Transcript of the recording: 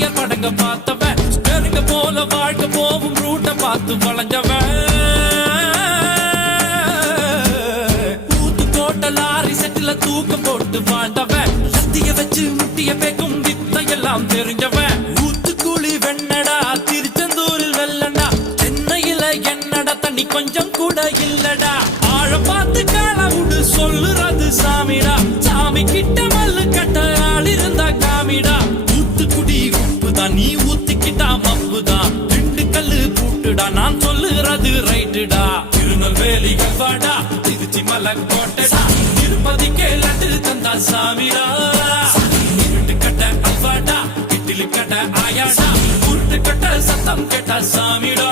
வாத்தியார் படங்க பார்த்தவன் ஸ்டேரிங்க போல வாழ்க்கை போகும் ரூட்ட பார்த்து வளைஞ்சவன் ஊத்து போட்ட லாரி செட்டில தூக்கம் போட்டு வாழ்ந்தவன் சத்திய வச்சு முட்டிய பேக்கும் வித்தையெல்லாம் தெரிஞ்சவன் ஊத்துக்குழி வெண்ணடா திருச்செந்தூரில் வெள்ளடா சென்னையில என்னடா தண்ணி கொஞ்சம் கூட இல்லடா ஆழ பார்த்து காலவுடு சொல்லுறது சாமிடா சாமி கிட்ட மல்லு கட்ட ஆள் இருந்தா காமிடா ஊத்துக்குடி உப்புதான் நீ ஊத்திக்கிட்டா மப்புதான் ரெண்டு கல்லு பூட்டுடா நான் சொல்லுறது ரைட்டுடா திருநெல்வேலி கல்வாடா திருச்சி மலை கோட்டடா திருப்பதிக்கே லட்டு தந்தா சாமிடா இருட்டு கட்ட அல்வாடா இட்லி கட்ட ஆயாடா உருட்டு கட்ட சத்தம் கேட்டா சாமிடா